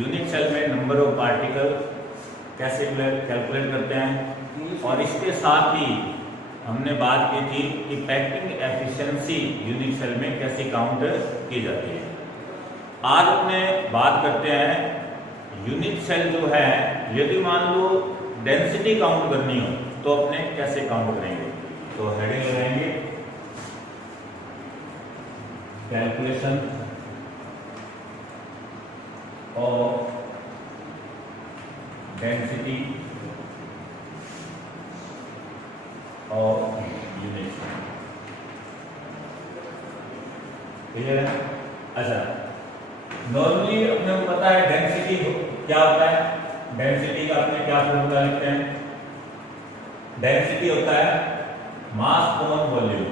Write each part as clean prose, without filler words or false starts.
Unit cell में number of particle कैसे calculate करते हैं, और इसके साथ ही हमने बात की थी कि पैकिंग एफिशिएंसी यूनिट सेल में कैसे काउंट की जाती है। आज अपने बात करते हैं यूनिट सेल जो है, यदि मान लो डेंसिटी काउंट करनी हो तो अपने कैसे काउंट करेंगे। तो हेडिंग लगाएंगे calculation of density of unit cell. Clear है? अच्छा, नॉर्मली अपने को पता है डेंसिटी क्या होता है। डेंसिटी का अपने क्या फॉर्मूला लिखते हैं। डेंसिटी होता है मास अपॉन वॉल्यूम।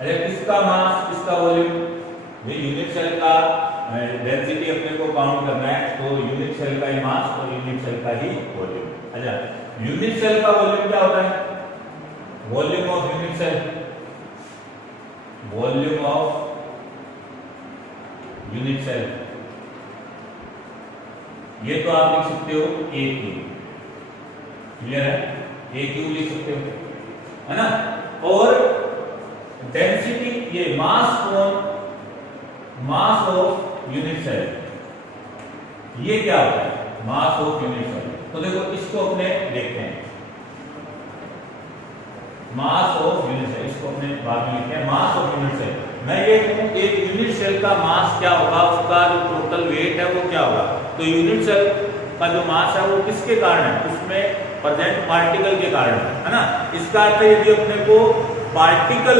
अरे किसका मास किसका वॉल्यूम, यूनिट सेल का डेंसिटी अपने को काउंट करना है तो यूनिट सेल का ही मास और यूनिट सेल का ही वॉल्यूम। अच्छा, यूनिट सेल का वॉल्यूम क्या होता है, volume of unit cell, volume of unit cell, ये तो आप लिख सकते हो ए क्यू। क्लियर है? ए क्यू लिख सकते हो, है ना। और डेंसिटी ये मास ऑफ यूनिट सेल, ये क्या होता है, मास ऑफ यूनिट सेल। तो देखो इसको अपने देखते हैं, मास ऑफ यूनिट सेल, इसको अपने बाद में लिखते हैं मास ऑफ यूनिट सेल। मैं ये कहूं एक यूनिट सेल का मास क्या होगा, उसका जो टोटल वेट है वो क्या होगा। तो यूनिट सेल का जो मास है वो किसके कारण है, उसमें प्रेजेंट पार्टिकल के कारण है ना। इसका अर्थ यदि अपने को पार्टिकल,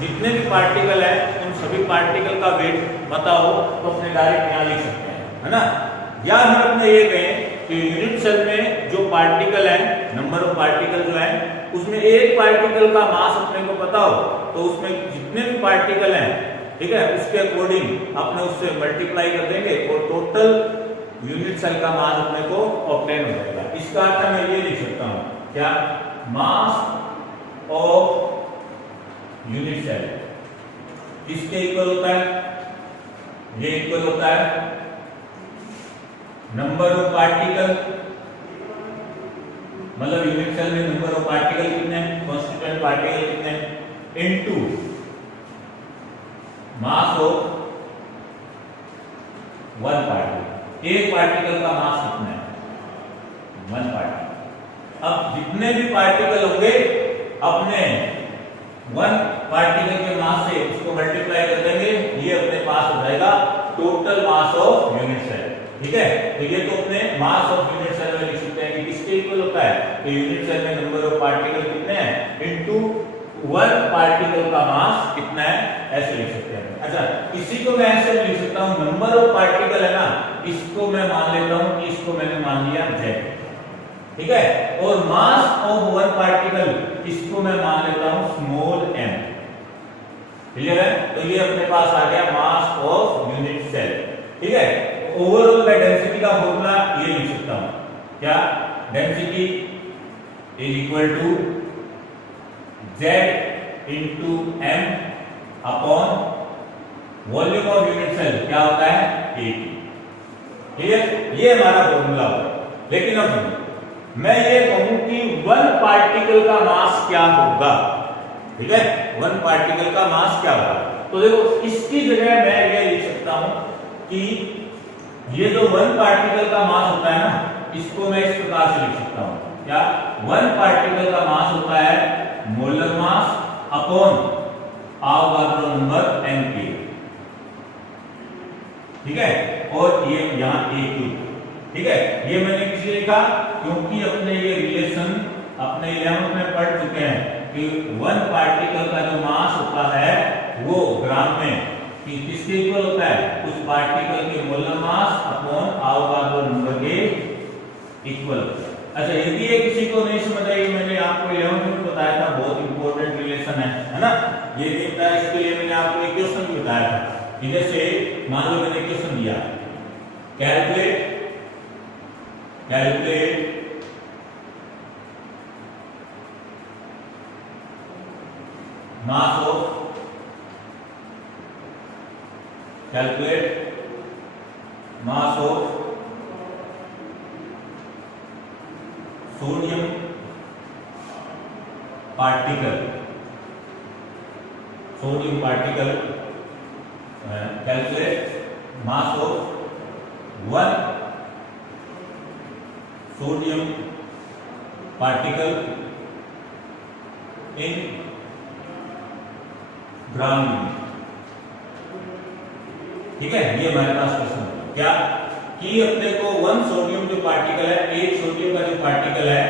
जितने भी पार्टिकल है उन सभी पार्टिकल का वेट पता हो तो अपने डायरेक्ट यहाँ लिख सकते हैं, है ना। या हम अपने ये कहें कि यूनिट सेल में जो पार्टिकल है, नंबर ऑफ पार्टिकल जो है, उसमें एक पार्टिकल का मास अपने को पता हो तो उसमें जितने भी पार्टिकल हैं, ठीक है, उसके अकॉर्डिंग अपने उससे मल्टीप्लाई कर देंगे और टोटल यूनिट सेल का मास अपने को ऑब्टेन हो जाएगा। इसका अर्थ मैं ये लिख सकता हूं, क्या, मास ऑफ यूनिट सेल किसके इक्वल होता है, ये इक्वल होता है नंबर ऑफ पार्टिकल, मतलब यूनिट सेल में नंबर ऑफ पार्टिकल कितने हैं, कॉन्स्टिट्यूएंट पार्टिकल कितने हैं, into mass of one particle. एक पार्टिकल का मास कितना है, वन पार्टिकल। अब जितने भी पार्टिकल होंगे अपने वन पार्टिकल के मास से उसको मल्टीप्लाई कर देंगे, ये अपने पास हो जाएगा total mass of unit cell. ठीक है, तो ये तो अपने मास ऑफ यूनिट सेल में लिख सकते हैं कि किसके इक्वल होता है, तो यूनिट सेल में नंबर ऑफ पार्टिकल कितने हैं इनटू वन पार्टिकल का मास कितना है, ऐसे लिख सकते हैं। अच्छा, इसी को मैं ऐसे लिख सकता हूं, नंबर ऑफ पार्टिकल है ना, इसको मैं मान लेता हूं कि इसको मैंने मान लिया z, ठीक है, और मास ऑफ वन पार्टिकल इसको मैं मान लेता हूं स्मॉल m। क्लियर है? तो ये अपने पास आ गया मास ऑफ यूनिट सेल। ठीक है, ओवरऑल मैं डेंसिटी का फॉर्मूला ये लिख सकता हूं, क्या, density is equal to z into m upon volume of unit cell, क्या होता है, A। क्लियर? ये हमारा फॉर्मूला होगा। लेकिन अब मैं ये कहूं कि वन पार्टिकल का मास क्या होगा, ठीक है, वन पार्टिकल का मास क्या होगा, तो देखो इसकी जगह मैं ये लिख सकता हूं कि ये जो वन पार्टिकल का मास होता है ना, इसको मैं इस प्रकार से लिख सकता हूं, क्या, वन पार्टिकल का मास होता है molar mass upon Avogadro number m²। ठीक है, और ये यहां A3। ठीक है, ये मैंने किसी लिखा क्योंकि अपने ये रिलेशन अपने 11th में पढ़ चुके हैं कि वन पार्टिकल का जो मास होता है वो ग्राम में कि किसके इक्वल होता है, उस पार्टिकल के molar mass upon Avogadro number के इक्वल होता है। अच्छा, यदि ये किसी को नहीं समझ आई, मैंने आपको 11th में बताया था, बहुत इंपॉर्टेंट रिलेशन है ना, ये देखता है, इसके लिए मैंने आपको एक क्वेश्चन भी बताया था। जैसे मान लो मैंने क्वेश्चन दिया, calculate mass of, calculate mass of sodium particle, sodium particle calculate mass of one sodium particle in gram unit. ठीक है, ये हमारे पास क्वेश्चन है क्या कि अपने को वन सोडियम जो पार्टिकल है, एक सोडियम का जो पार्टिकल है,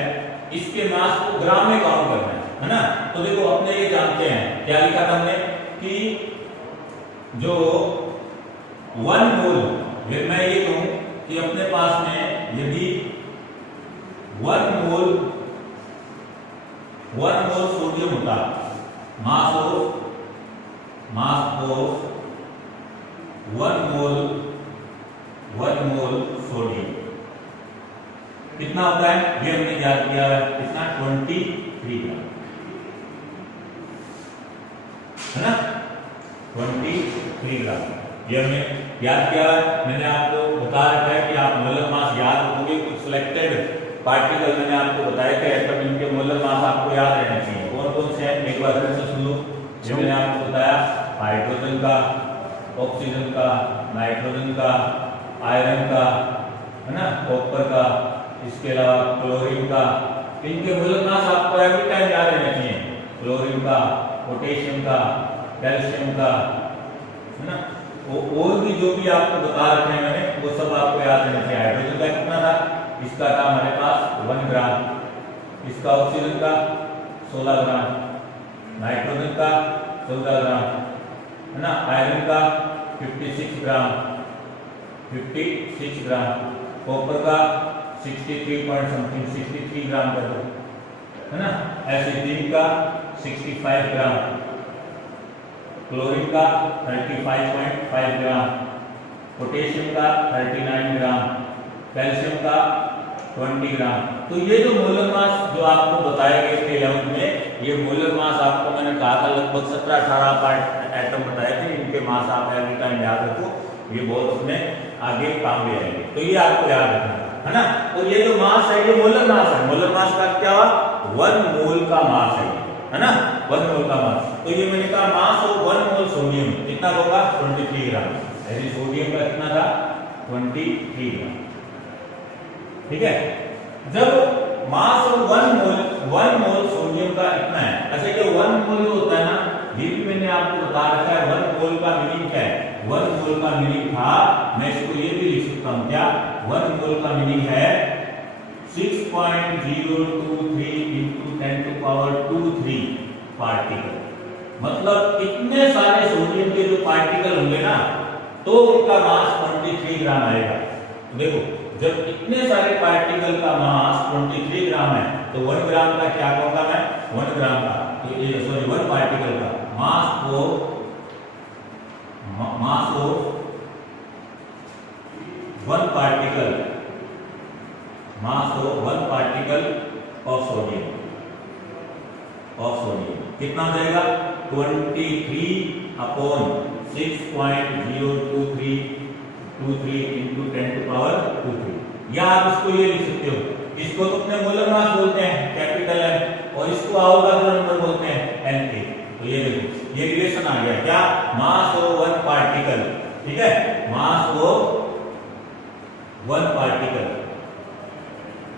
इसके मास को ग्राम में काउंट करना है ना। तो देखो अपने ये जानते हैं, क्या लिखा था हमने कि जो वन मोल, मैं ये कहूं कि अपने पास में यदि वन मोल सोडियम होता, mass of one mole sodium कितना होता है, ये हमने याद किया है, कितना 23 ग्राम है ना, 23 ग्राम ये हमने याद किया है। मैंने आपको बता रखा है कि आप मोलर मास याद रखोगे, कुछ सिलेक्टेड पार्टिकल मैंने आपको बताया कि एटम इनके मोलर मास आपको याद रहने चाहिए। कौन कौन से हैं एक बार फिर से सुन लो। जो मैंने आपको बताया हाइड्रोजन का, ऑक्सीजन का, नाइट्रोजन का, आयरन का, है ना, कॉपर का, इसके अलावा क्लोरीन का, इनके मोलर मास आपको एवरी टाइम याद रहने चाहिए। क्लोरीन का, पोटेशियम का, कैल्शियम का, है ना, और भी जो भी आपको बता रखे हैं मैंने वो सब आपको याद रहना चाहिए। हाइड्रोजन का कितना था, इसका था हमारे पास 1 ग्राम, इसका ऑक्सीजन का 16 ग्राम, नाइट्रोजन का 14 ग्राम, है ना, आयरन का 56 ग्राम, कॉपर का 63 ग्राम कर दो, है ना, एसिड का 65 ग्राम, क्लोरीन का 35.5 ग्राम, पोटेशियम का 39 ग्राम, कैल्शियम का 20 ग्राम। तो ये जो मोलर मास जो आपको बताए गए थे 11th में, ये मोलर मास आपको मैंने कहा था लगभग 17-18 पार्ट एटम बताए थे, इनके मास आप एवरी टाइम याद रखो, ये बहुत अपने आगे काम में आएंगे। तो ये आपको याद रखना है ना। तो ये जो मास है ये मोलर मास है, मोलर मास का क्या हुआ, 1 मोल का मास है ना, 1 मोल का मास। तो ये मैंने कहा मास ऑफ 1 मोल सोडियम कितना होगा, 23 ग्राम। ऐसे सोडियम का कितना था, 23 ग्राम। ठीक है, जब मास ऑफ 1 मोल सोडियम का इतना है, ऐसे जो 1 मोल होता है ना, ये भी मैंने आपको बता रखा है 1 मोल का मीनिंग क्या है। 1 मोल का मीनिंग था, मैं इसको ये भी लिख सकता हूं क्या, 1 मोल का मीनिंग है 6.023 into 10⁻²³ पार्टिकल। मतलब इतने सारे सोडियम के जो पार्टिकल होंगे ना, तो उनका मास 23 ग्राम आएगा। देखो जब इतने सारे पार्टिकल का मास 23 ग्राम है, तो 1 ग्राम का क्या कहूंगा मैं, 1 ग्राम का, तो ये सॉरी 1 पार्टिकल का मास को 1 पार्टिकल ऑफ सोडियम कितना हो जाएगा, 23/6.023 into 10⁻²³। या आप इसको ये लिख सकते हो, इसको तो अपने मोलर मास बोलते हैं कैपिटल M, और इसको अवोगाड्रो नंबर बोलते हैं Na। तो ये देखो ये रिलेशन आ गया क्या, मास ऑफ 1 पार्टिकल। ठीक है, मास ऑफ 1 पार्टिकल,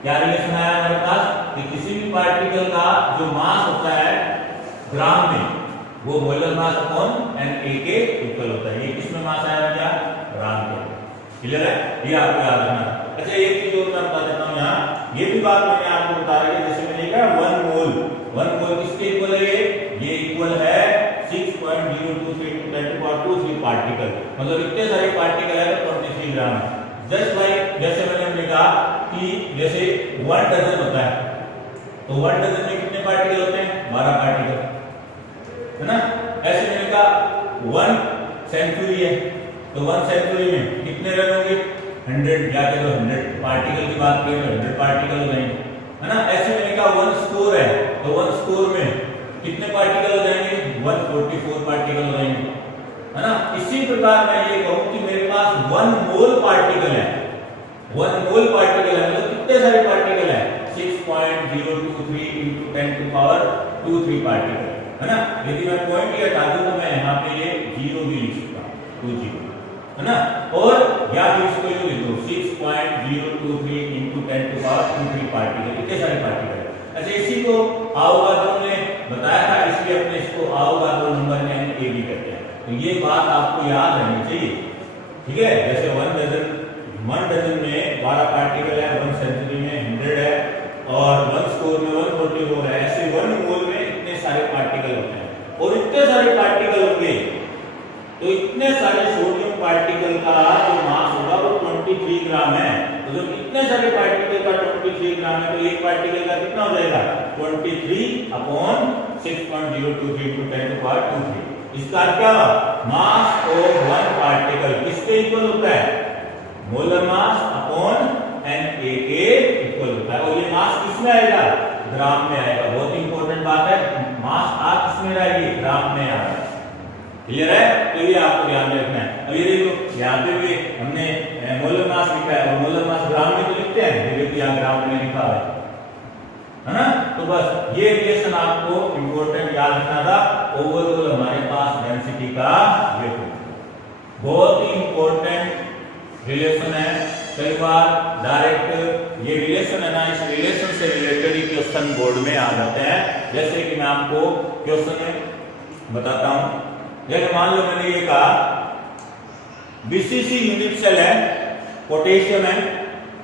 क्या रिलेशन आया हमारे पास कि किसी भी पार्टिकल का जो मास होता है ग्राम में, वो मोलर मास अपॉन Na के इक्वल होता है। ये किसमें मास आया क्या, ग्राम के। क्लियर है, ये आपको याद रखना। अच्छा एक चीज और मैं बता देता हूँ यहाँ, ये भी बात मैंने आपको बता रही है, जैसे मैंने कहा 1 मोल किसके इक्वल है, ये इक्वल है 6.023 into 10⁻²³ पार्टिकल। मतलब इतने सारे पार्टिकल है तो 23 ग्राम है। जस्ट लाइक जैसे मैंने कहा कि जैसे 1 डजन होता है, तो 1 डजन में कितने पार्टिकल होते हैं, 12 पार्टिकल, है ना। ऐसे मैंने कहा 1 सेंचुरी है, तो 1 सेंचुरी में कितने रन होंगे, 100, या चलो 100 पार्टिकल की बात करें तो 100 पार्टिकल हो जाएंगे, है ना। ऐसे मैंने कहा 1 स्कोर है, तो 1 स्कोर में कितने पार्टिकल हो जाएंगे, 144 पार्टिकल हो जाएंगे, है ना। इसी प्रकार मैं ये कहूं कि मेरे पास 1 मोल पार्टिकल है, 1 मोल पार्टिकल है, मतलब कितने सारे पार्टिकल है, 6.023 into 10 to power 23 पार्टिकल, है ना। यदि मैं पॉइंट ही हटा दूं तो मैं यहाँ पे ये 0 भी लिख सकता हूँ, 20, है ना। और या फिर इसको यूं लिख दो 6.023 into 10 to power 23 पार्टिकल, इतने सारे पार्टिकल। अच्छा, इसी को आवोगाद्रो ने बताया था, इसलिए अपने इसको आवोगाद्रो नंबर NAD कहते हैं। तो ये बात आपको याद रहनी चाहिए, ठीक है। जैसे 1 डजन में 12 पार्टिकल है, 1 सेंचुरी में 100 है, और 1 स्कोर में 144 है, ऐसे 1 मोल में इतने सारे पार्टिकल होते हैं। और इतने सारे पार्टिकल होंगे तो इतने सारे सोडियम पार्टिकल का जो मास होगा वो 23 ग्राम है। तो जब इतने सारे पार्टिकल का 23 ग्राम है तो एक पार्टिकल का कितना हो जाएगा, 23 अपॉन 6.023 into 10 to power 23। इसका अर्थ क्या हुआ, मास ऑफ 1 पार्टिकल किसके इक्वल होता है, मोलर मास अपॉन Na के इक्वल होता है। और ये मास किसमें आएगा, ग्राम में आएगा। बहुत इंपॉर्टेंट बात है, मास आ किसमें आएगी, ग्राम में आएगा। क्लियर है, तो ये आपको ध्यान में रखना है। अब ये देखो यहाँ पे भी हमने मोलर मास लिखा है, और मोलर मास ग्राम में तो लिखते हैं, देखो यहाँ ग्राम में लिखा है ना। तो बस ये रिलेशन आपको इंपॉर्टेंट याद रखना था। ओवरऑल हमारे पास डेंसिटी का ये बहुत ही इंपॉर्टेंट रिलेशन है। कई बार डायरेक्ट ये रिलेशन है ना, इस रिलेशन से रिलेटेड ही क्वेश्चन बोर्ड में आ जाते हैं। जैसे कि मैं आपको क्वेश्चन में बताता हूं, जैसे मान लो मैंने ये कहा बीसीसी यूनिट सेल है, पोटेशियम है,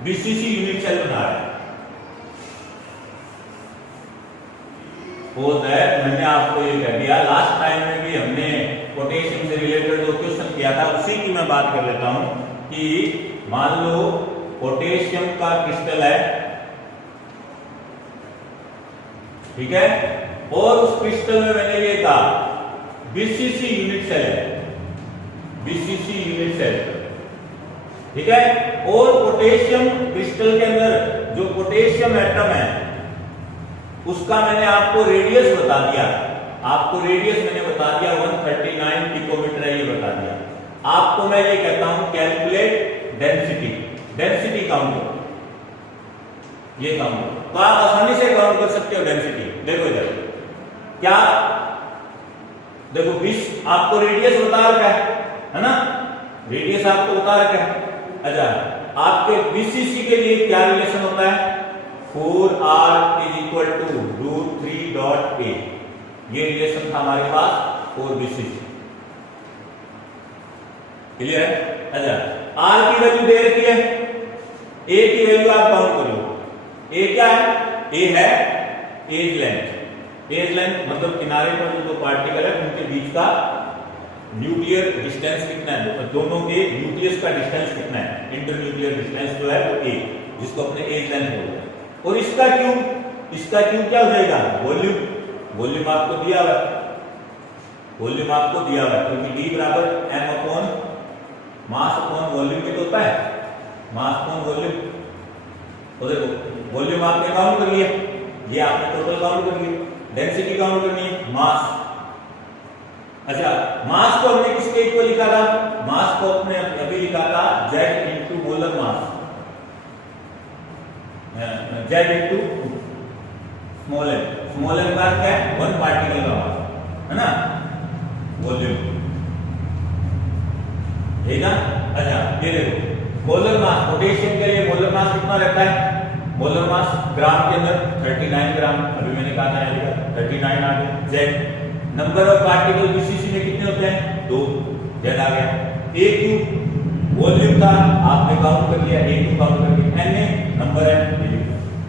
बीसीसी यूनिट सेल बना रहा है। मैंने आपको ये कह दिया, लास्ट टाइम में भी हमने पोटेशियम से रिलेटेड जो क्वेश्चन किया था उसी की मैं बात कर लेता हूं कि मान लो पोटेशियम का क्रिस्टल है, ठीक है, और उस क्रिस्टल में मैंने ये कहा बीसीसी यूनिट सेल है, बीसीसी यूनिट सेल, ठीक है। और पोटेशियम क्रिस्टल के अंदर जो पोटेशियम एटम है उसका मैंने आपको रेडियस बता दिया, आपको रेडियस मैंने बता दिया 139 पिकोमीटर है, ये बता दिया। आपको मैं ये कहता हूं कैलकुलेट डेंसिटी, डेंसिटी काउंट, ये काउंट तो आप आसानी से काउंट कर सकते हो डेंसिटी। देखो इधर क्या, देखो 20 आपको रेडियस बता रखा है ना, रेडियस आपको बता रखा है। अच्छा, आपके बीसीसी के लिए क्या रिलेशन होता है, 4r = √3.a, ये रिलेशन था हमारे पास 4 बीसीसी। क्लियर है। अच्छा, r की वैल्यू दे रखी है, a की वैल्यू आप काउंट कर लो। a क्या है, a है एज लेंथ, एज लेंथ मतलब किनारे पर जो पार्टिकल है उनके बीच का न्यूक्लियर डिस्टेंस कितना है, दोनों के न्यूक्लियस का डिस्टेंस कितना है, इंटरन्यूक्लियर डिस्टेंस जो है वो a, जिसको अपने एज लेंथ बोलते हैं। और इसका क्यू, इसका क्यू क्या हो जाएगा, वॉल्यूम, वॉल्यूम आपको दिया हुआ है, वॉल्यूम आपको दिया हुआ है, क्योंकि d बराबर m upon mass upon volume में तो होता है, मास अपॉन वॉल्यूम। तो देखो वॉल्यूम आपने काउंट कर लिया, ये आपने टोटल काउंट कर लिया, डेंसिटी काउंट करनी है, मास। अच्छा, मास को हमने किसके इक्वल लिखा था, मास को अपने अभी लिखा था z × molar mass, z × small m, small m का क्या है, 1 पार्टिकल का मास, है ना, वॉल्यूम, ठीक है। अच्छा, ये देखो मोलर मास, पोटेशियम के लिए मोलर मास कितना रहता है, मोलर मास ग्राम के अंदर 39 ग्राम, अभी मैंने कहा था 39 आ गया। Z number of particle BCC में कितने होते हैं, 2, Z आ गया। A क्यूब वॉल्यूम था, आपने काउंट कर लिया, A क्यूब काउंट करके, Na नंबर है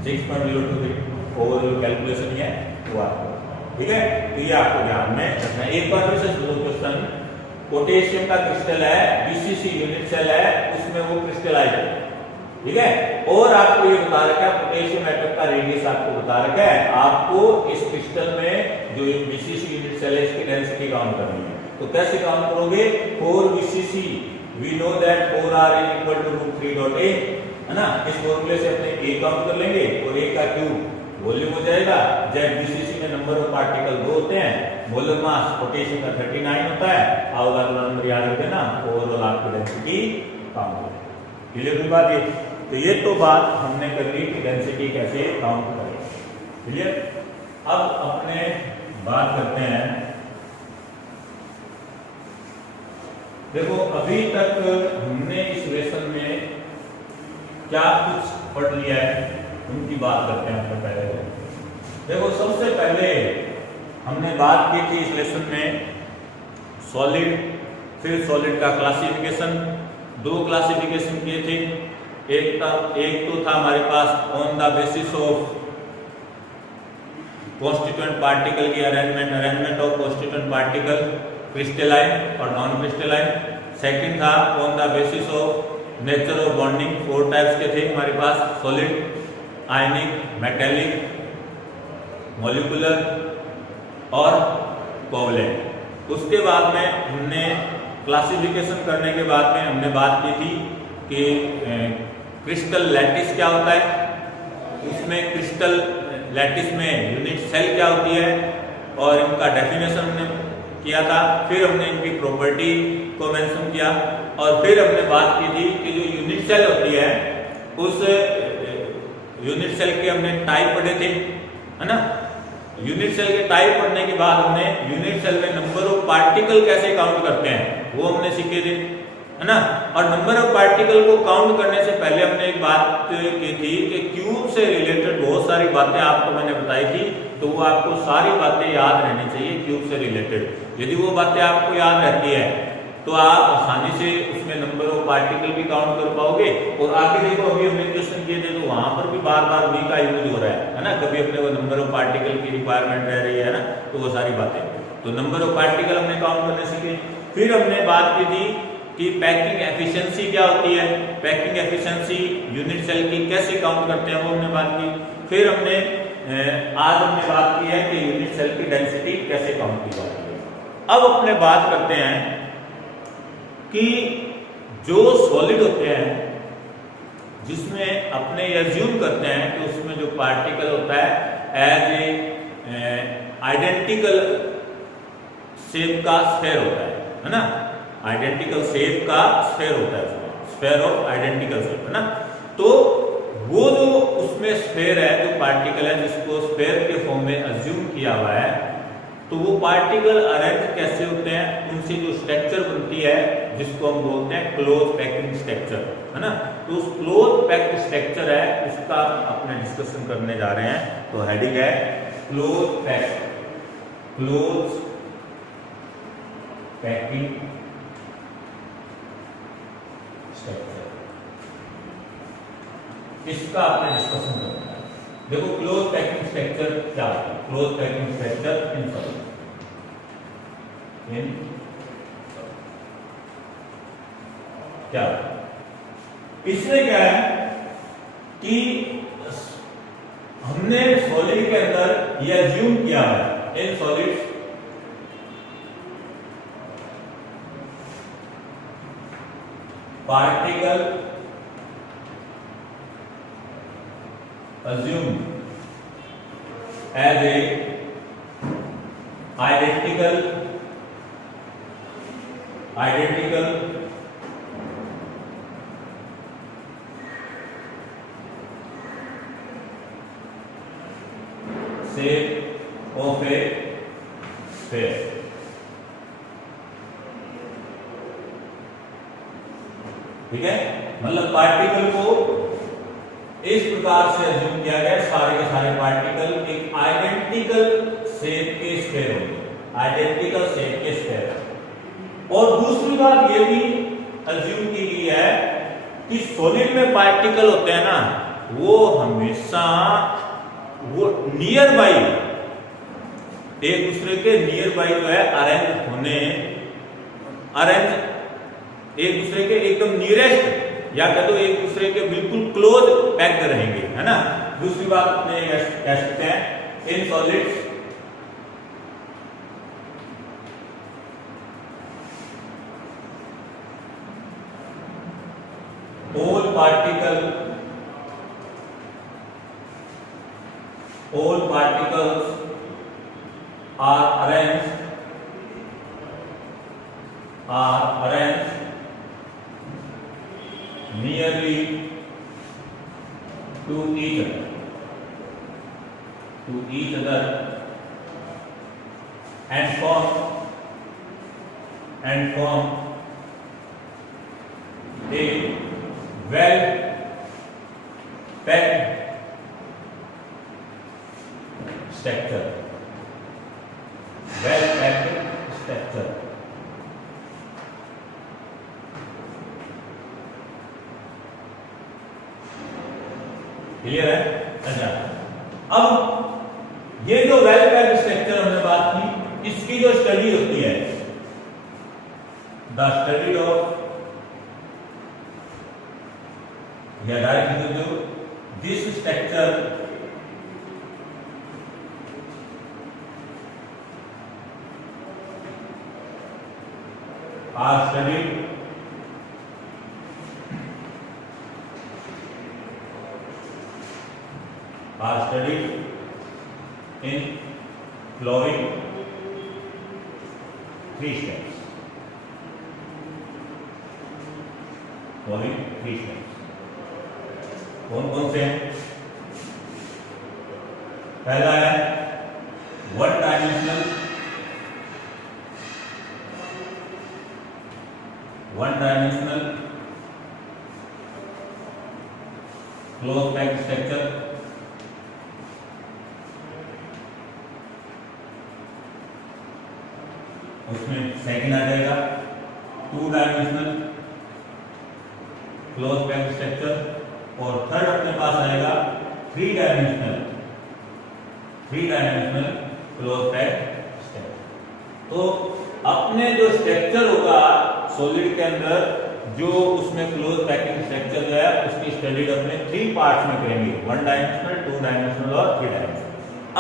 6.023, ओवरऑल कैलकुलेशन ये हुआ, ठीक है। तो ये आपको ध्यान में रखना है। एक बार फिर से सुनो क्वेश्चन, पोटेशियम का क्रिस्टल है, बीसीसी यूनिट सेल है, उसमें वो क्रिस्टलाइज है, ठीक है। और आपको ये बता रखा है पोटेशियम एटम का रेडियस आपको बता रखा है, आपको इस क्रिस्टल में जो बीसीसी यूनिट सेल है इसकी डेंसिटी काउंट करनी है। तो कैसे काउंट करोगे, 4 BCC, we know that 4r = √3.a, है ना। इस फॉर्मूले से अपने a काउंट कर लेंगे और a का क्यूब वॉल्यूम हो जाएगा। ZBCC में नंबर ऑफ पार्टिकल 2 होते हैं, मोलर मास पोटेशियम का 39 होता है, अवोगाड्रो नंबर याद रख देना, ओवरऑल आपकी डेंसिटी काउंट हो जाएगी। क्लियर हुई बात ये? तो ये तो बात हमने कर ली कि डेंसिटी कैसे काउंट करें। क्लियर? अब अपने बात करते हैं, देखो अभी तक हमने इस लेसन में क्या कुछ पढ़ लिया है उनकी बात करते हैं। हम पहले देखो सबसे पहले हमने बात की थी इस लेसन में सॉलिड, फिर सॉलिड का क्लासिफिकेशन, 2 क्लासिफिकेशन किए थे। एक तो था हमारे पास on the basis of constituent particle की arrangement of constituent particle, crystalline और नॉन क्रिस्टलाइन। सेकंड था on the basis of nature of bonding, 4 types के थे हमारे पास, सॉलिड, आयनिक, मेटेलिक, मॉलिक्यूलर और कोवलेंट। उसके बाद में हमने क्लासिफिकेशन करने के बाद में हमने बात की थी कि क्रिस्टल लैटिस क्या होता है, उसमें क्रिस्टल लैटिस में यूनिट सेल क्या होती है और इनका डेफिनेशन हमने किया था। फिर हमने इनकी प्रॉपर्टी को मेंशन किया और फिर हमने बात की थी कि जो यूनिट सेल होती है उस यूनिट सेल के हमने टाइप पढ़े थे, है ना। यूनिट सेल के टाइप पढ़ने के बाद हमने यूनिट सेल में नंबर ऑफ पार्टिकल कैसे काउंट करते हैं वो हमने सीखे थे, है ना। और नंबर ऑफ पार्टिकल को काउंट करने से पहले हमने एक बात की थी कि क्यूब से रिलेटेड बहुत सारी बातें आपको मैंने बताई थी, तो वो आपको सारी बातें याद रहनी चाहिए क्यूब से रिलेटेड। यदि वो बातें आपको याद रहती है तो आप आसानी से उसमें नंबर ऑफ पार्टिकल भी काउंट कर पाओगे। और आगे देखो अभी हमने क्वेश्चन किए थे तो वहां पर भी बार बार वी का यूज हो रहा है ना। कभी अपने वो नंबर ऑफ पार्टिकल की रिक्वायरमेंट रह रही है ना, तो वो सारी बातें, तो नंबर ऑफ पार्टिकल हमने काउंट करने सीखे। फिर हमने बात की थी कि पैकिंग एफिशिएंसी क्या होती है, पैकिंग एफिशिएंसी यूनिट सेल की कैसे काउंट करते हैं वो हमने बात की। फिर हमने आज हमने बात की है कि यूनिट सेल की डेंसिटी कैसे काउंट की जाती है। अब अपने बात करते हैं कि जो सॉलिड होते हैं जिसमें अपने एज्यूम करते हैं कि उसमें जो पार्टिकल होता है एज ए आइडेंटिकल शेप का स्फेयर होता है ना। आइडेंटिकल शेप का स्फेयर होता है, स्फेयर ऑफ आइडेंटिकल शेप, है ना। तो वो जो उसमें स्फेयर है, जो पार्टिकल है जिसको स्फेयर के फॉर्म में अज्यूम किया हुआ है, तो वो पार्टिकल अरेंज कैसे होते हैं, उनसे जो स्ट्रक्चर बनती है जिसको हम बोलते हैं क्लोज पैकिंग स्ट्रक्चर, है ना। तो उस क्लोज पैक्ड स्ट्रक्चर है उसका अपने डिस्कशन करने जा रहे हैं। तो हेडिंग है क्लोज पैकिंग स्ट्रक्चर, इसका आपने डिस्कशन करना है। देखो क्लोज पैकिंग स्ट्रक्चर क्या होता है, क्लोज पैकिंग स्ट्रक्चर इन सब क्या, इसमें क्या है कि हमने सॉलिड के अंदर यह अज्यूम किया है in solids particle assume as a identical shape of a sphere। ठीक है, मतलब पार्टिकल को इस प्रकार से अज्यूम किया गया, सारे के सारे पार्टिकल एक आइडेंटिकल शेप के स्फेयर होंगे, आइडेंटिकल शेप के स्फेयर। और दूसरी बात ये भी अज्यूम की गई है कि सॉलिड में पार्टिकल होते हैं ना, वो हमेशा वो नियर बाई एक दूसरे के नियर बाई जो है अरेंज होने, अरेंज एक दूसरे के एकदम नियरेस्ट या कह दो एक दूसरे के बिल्कुल क्लोज पैक्ड रहेंगे, है ना। दूसरी बात अपने कह सकते हैं in solids all particle all particles are arranged nearly to each other and form a well packed structure. Clear है? अच्छा, अब ये जो वेल पैक्ड स्ट्रक्चर हमने बात की, इसकी जो स्टडी होती है, द स्टडी ऑफ या डायरेक्ट जो this structure are studied in following three steps. कौन कौन से हैं? पहला है one dimensional close packed structure, उसमें सेकंड आ जाएगा two dimensional close packed structure, और थर्ड अपने पास आएगा three dimensional close packed structure. तो अपने जो स्ट्रक्चर होगा सॉलिड के अंदर, जो उसमें क्लोज पैकिंग स्ट्रक्चर जो है उसकी स्टडी अपने थ्री पार्ट्स में करेंगे, वन डायमेंशनल, टू डायमेंशनल और थ्री डायमेंशनल।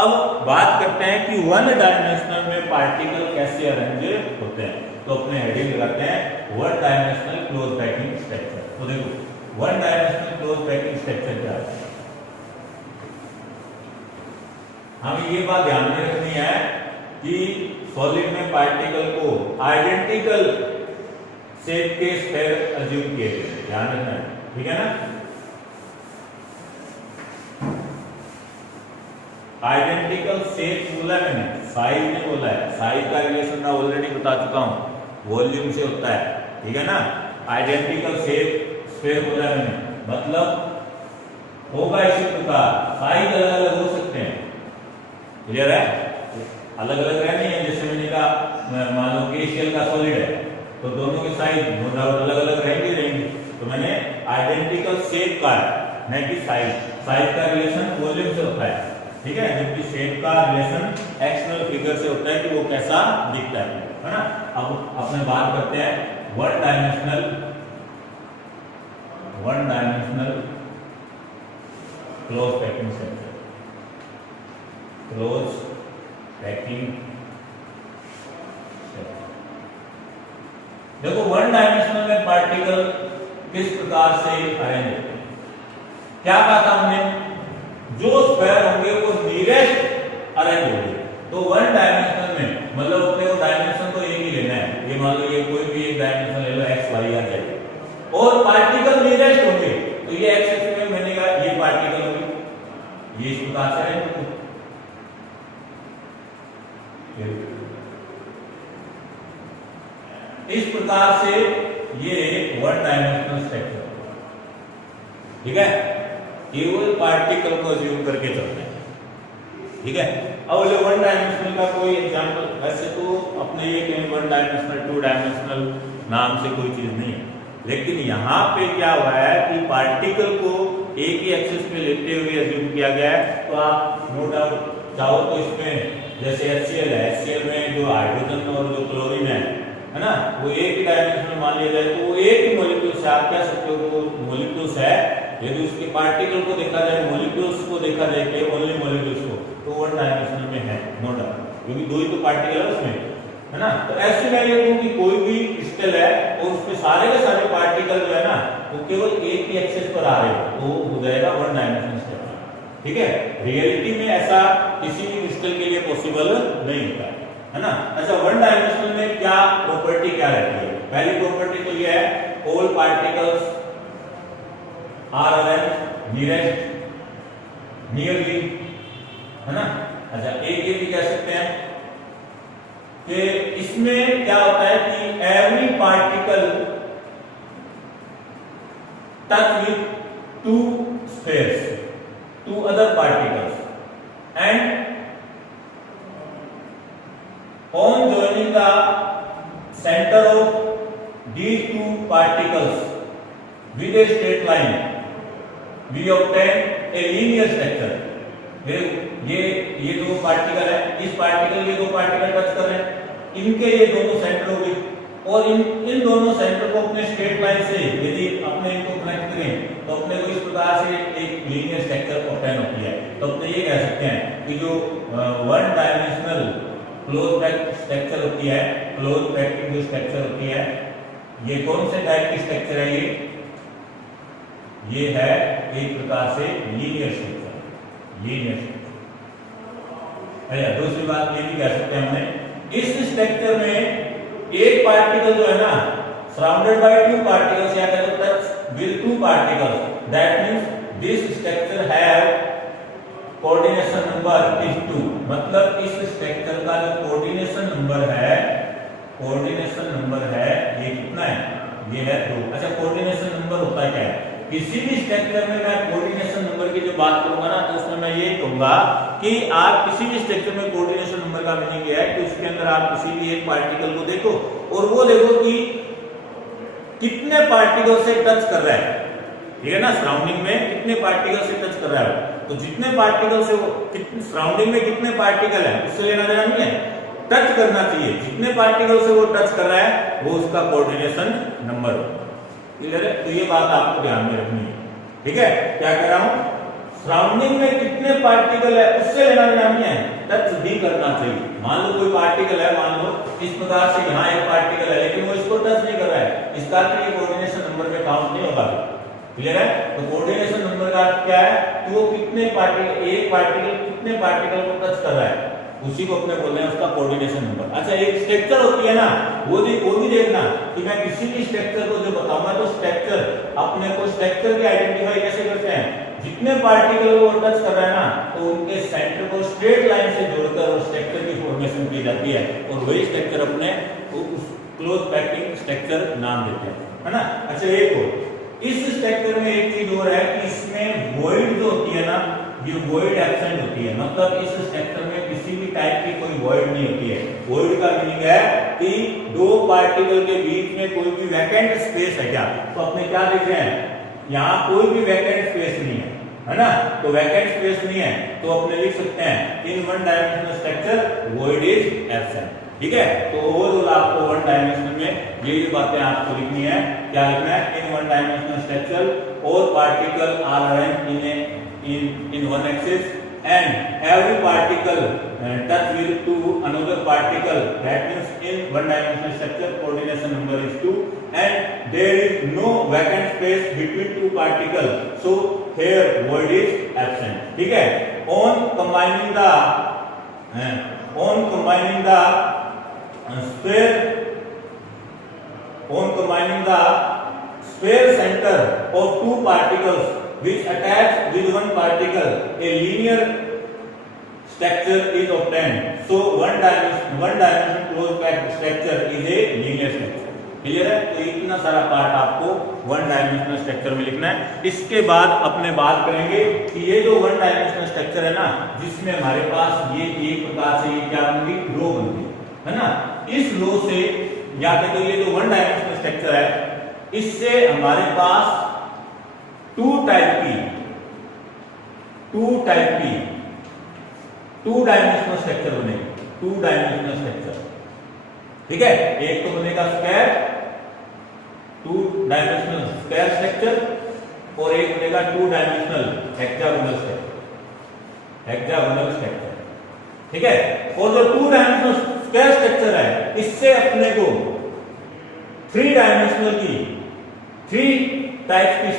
अब बात करते हैं कि वन डायमेंशनल में पार्टिकल कैसे अरेंज होते हैं, तो अपने हेडिंग लगाते हैं one dimensional close packing structure. तो देखो one dimensional close packing structure क्या है, हमें ये बात ध्यान में रखनी है कि सॉलिड में पार्टिकल को आइडेंटिकल शेप के स्फीयर अज्यूम किए गए, ध्यान रखना है, ठीक है ना। आइडेंटिकल शेप बोला मैंने, साइज नहीं बोला है। साइज का रिलेशन मैं ऑलरेडी बता चुका हूं, वॉल्यूम से होता है, ठीक है ना। आइडेंटिकल शेप स्फीयर बोला मैंने, मतलब होगा इसी प्रकार, साइज अलग अलग हो सकते हैं, क्लियर है, अलग अलग रहने हैं। जैसे मैंने कहा मान लो केशियल का सॉलिड है, तो दोनों के साइज नो डाउट अलग अलग रहेंगे। तो मैंने आइडेंटिकल शेप का नहीं कि साइज का रिलेशन वॉल्यूम से होता है, ठीक है, जबकि शेप का रिलेशन एक्सटर्नल फिगर से होता है कि वो कैसा दिखता है ना। अब अपने बात करते हैं one dimensional close packing structure. देखो वन डायमेंशनल में पार्टिकल किस प्रकार से अरेंज होते हैं, क्या कहा था हमने, जो स्फीयर होंगे वो नीरेस्ट अरेंज होंगे। तो वन डायमेंशनल में मतलब अपने को डायमेंशन तो एक ही लेना है, ये मान लो ये कोई भी एक डायमेंशन ले लो, एक्स वाई आ जाएगा, और पार्टिकल नीरेस्ट होंगे, तो ये एक्स एक्सिस में मैंने कहा ये पार्टिकल होंगे, ये इस प्रकार से अरेंज होंगे। इस प्रकार से ये वन डायमेंशनल स्ट्रक्चर, ठीक है, केवल पार्टिकल को अज्यूम करके चलते हैं, ठीक है। अब जो वन डायमेंशनल का कोई एग्जांपल, वैसे तो अपने ये कहीं वन डायमेंशनल टू डायमेंशनल नाम से कोई चीज नहीं है, लेकिन यहाँ पे क्या हुआ है कि पार्टिकल को एक ही एक्सिस पे लेते हुए अज्यूम किया गया है। तो आप नो डाउट चाहो तो इसमें जैसे HCl है, HCl में जो हाइड्रोजन और जो क्लोरीन है ना, वो एक ही डायमेंशन में मान लिया जाए तो वो एक ही मॉलिक्यूल से, आप कह सकते हो वो मॉलिक्यूल्स है। यदि उसके पार्टिकल को देखा जाए, मॉलिक्यूल्स को देखा जाए कि ओनली मॉलिक्यूल्स को, तो वन डायमेंशनल में है, नो डाउट, क्योंकि दो ही तो पार्टिकल है उसमें, है ना। तो ऐसे मैं ये कहूं कि कोई भी क्रिस्टल है और उसमें सारे के सारे पार्टिकल जो है ना वो केवल एक ही एक्सिस पर आ रहे हो, तो हो जाएगा वन डायमेंशनल स्ट्रक्चर। ठीक है, रियलिटी में ऐसा किसी भी क्रिस्टल के लिए पॉसिबल नहीं होता है ना। अच्छा, वन डायमेंशनल में क्या प्रॉपर्टी क्या रहती है? पहली प्रॉपर्टी तो ये है all particles are arranged nearly, है ना। अच्छा, एक ये भी कह सकते हैं कि इसमें क्या होता है कि every particle touch with two spheres, two other particles and on joining the center of these two particles with a straight line we obtain a linear structure। ये दो पार्टिकल है, इस पार्टिकल ये दो पार्टिकल टच कर रहे हैं, इनके ये दोनों सेंटर हो गए और इन दोनों सेंटर को अपने स्ट्रेट लाइन से यदि अपने इनको कनेक्ट करें तो अपने को इस प्रकार से एक लीनियर स्ट्रक्चर ऑब्टेन होती है। तो अपने ये कह सकते हैं कि जो one dimensional close packed structure होती है, क्लोज पैक्ड जो स्ट्रक्चर होती है, ये कौन से टाइप की स्ट्रक्चर है? ये है एक प्रकार से लीनियर स्ट्रक्चर, लीनियर स्ट्रक्चर। अच्छा, दूसरी बात ये भी कह सकते हैं हमने, इस स्ट्रक्चर में एक पार्टिकल जो है ना सराउंडेड बाय टू पार्टिकल्स या कहते हैं touch with two particles, that means this structure have coordination number is 2। मतलब इस स्ट्रक्चर का जो कोऑर्डिनेशन नंबर है, कोऑर्डिनेशन नंबर है ये कितना है? ये है 2। अच्छा, कोऑर्डिनेशन नंबर होता है क्या है? किसी भी स्ट्रक्चर में मैं कोऑर्डिनेशन नंबर की जो बात करूंगा ना तो उसमें मैं ये कहूंगा कि आप किसी भी स्ट्रक्चर में कोऑर्डिनेशन नंबर का मीनिंग ये है कि उसके अंदर आप किसी भी एक पार्टिकल को देखो और वो देखो कि कितने पार्टिकल से टच कर रहा है, ठीक है ना। सराउंडिंग में कितने पार्टिकल से टच कर रहा है, तो जितने पार्टिकल से वो सराउंडिंग में कितने पार्टिकल है उससे लेना देना नहीं है, टच करना चाहिए। जितने पार्टिकल से वो टच कर रहा है वो उसका कोऑर्डिनेशन नंबर हो। क्लियर है? तो ये बात आपको ध्यान में रखनी है, ठीक है। क्या कह रहा हूं, सराउंडिंग में कितने पार्टिकल है उससे लेना देना नहीं है, टच भी करना चाहिए। मान लो कोई पार्टिकल है, मान लो इस प्रकार से यहाँ एक पार्टिकल है लेकिन वो इसको टच नहीं कर रहा है, इसका ये कोऑर्डिनेशन नंबर में काउंट नहीं होगा। क्लियर है? तो कोऑर्डिनेशन नंबर का क्या है कि वो कितने पार्टिकल, एक पार्टिकल कितने पार्टिकल को टच कर रहा है, उसी को अपने बोल रहे हैं उसका कोऑर्डिनेशन नंबर। अच्छा, एक स्ट्रक्चर होती है ना, वो भी देखना कि मैं किसी भी स्ट्रक्चर को जो बताऊंगा तो स्ट्रक्चर अपने को स्ट्रक्चर की आइडेंटिफाई कैसे करते हैं, जितने पार्टिकल वो टच कर रहा है ना तो उनके सेंटर को स्ट्रेट लाइन से जोड़कर उस स्ट्रक्चर की फॉर्मेशन की जाती है और वही स्ट्रक्चर अपने उस क्लोज पैकिंग स्ट्रक्चर नाम देते हैं, है ना। अच्छा, एक और इस स्ट्रक्चर में एक चीज और है कि इसमें वॉइड जो होती है ना, ये वॉइड एब्सेंट होती है। मतलब इस स्ट्रक्चर में किसी भी टाइप की कोई वॉइड नहीं होती है। वॉइड का मीनिंग है कि दो पार्टिकल के बीच में कोई भी वैकेंट स्पेस है क्या, तो अपने क्या देख रहे हैं, यहाँ कोई भी वैकेंट स्पेस नहीं है ना। तो वैकेंट स्पेस नहीं है तो अपने लिख सकते हैं इन one dimensional structure void is absent, ठीक है। तो ओवरऑल आपको वन डायमेंशनल में ये बातें आपको लिखनी है। क्या लिखना है? In one dimensional structure all particle are arranged in one axis and every particle touch with to another particle, that means in one dimensional structure coordination number is 2 and there is no vacant space between two particles, so here void is absent, ठीक है। on combining the sphere center of two particles which attach with one particle, a linear structure is obtained. So one dimensional closed packed structure is a linear structure. Clear है? तो इतना सारा part आपको one dimensional structure में लिखना है। इसके बाद अपने बात करेंगे कि ये जो वन डायमेंशनल स्ट्रक्चर है ना, जिसमें हमारे पास ये एक प्रकार से ये क्या बनती रो बनती है ना, इस रो से या तो ये जो वन डायमेंशनल स्ट्रक्चर है इससे हमारे पास टू डायमेंशनल स्ट्रक्चर बनेगी, टू डायमेंशनल स्ट्रक्चर, ठीक है। एक तो बनेगा square, two dimensional square structure और एक बनेगा टू डायमेंशनल हेक्सागोनल स्ट्रक्चर, ठीक है। और जो टू डायमेंशनल स्क्वायर स्ट्रक्चर है इससे अपने को थ्री डायमेंशनल की थ्री टाइप्स की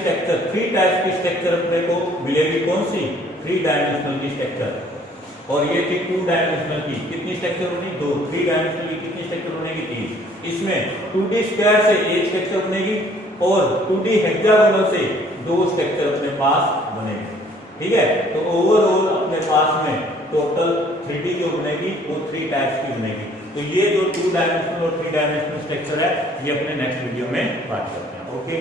स्ट्रक्चर अपने को मिलेगी। कौन सी? 3 डायमेंशनल की स्ट्रक्चर, और ये थी 2 डायमेंशनल की। कितनी स्ट्रक्चर बनी? 2। 3 डायमेंशनल की कितनी स्ट्रक्चर बनेगी? 3। इसमें 2D स्क्वायर से एक स्ट्रक्चर बनेगी और 2D हेक्सागोनल से 2 स्ट्रक्चर अपने पास बनेंगे। ठीक है, तो ओवरऑल अपने पास में टोटल 3D जो बनेगी वो 3 टाइप्स की बनेगी। तो ये जो 2 डायमेंशनल और 3 डायमेंशनल स्ट्रक्चर है ये अपने नेक्स्ट वीडियो में बात करते हैं। ओके।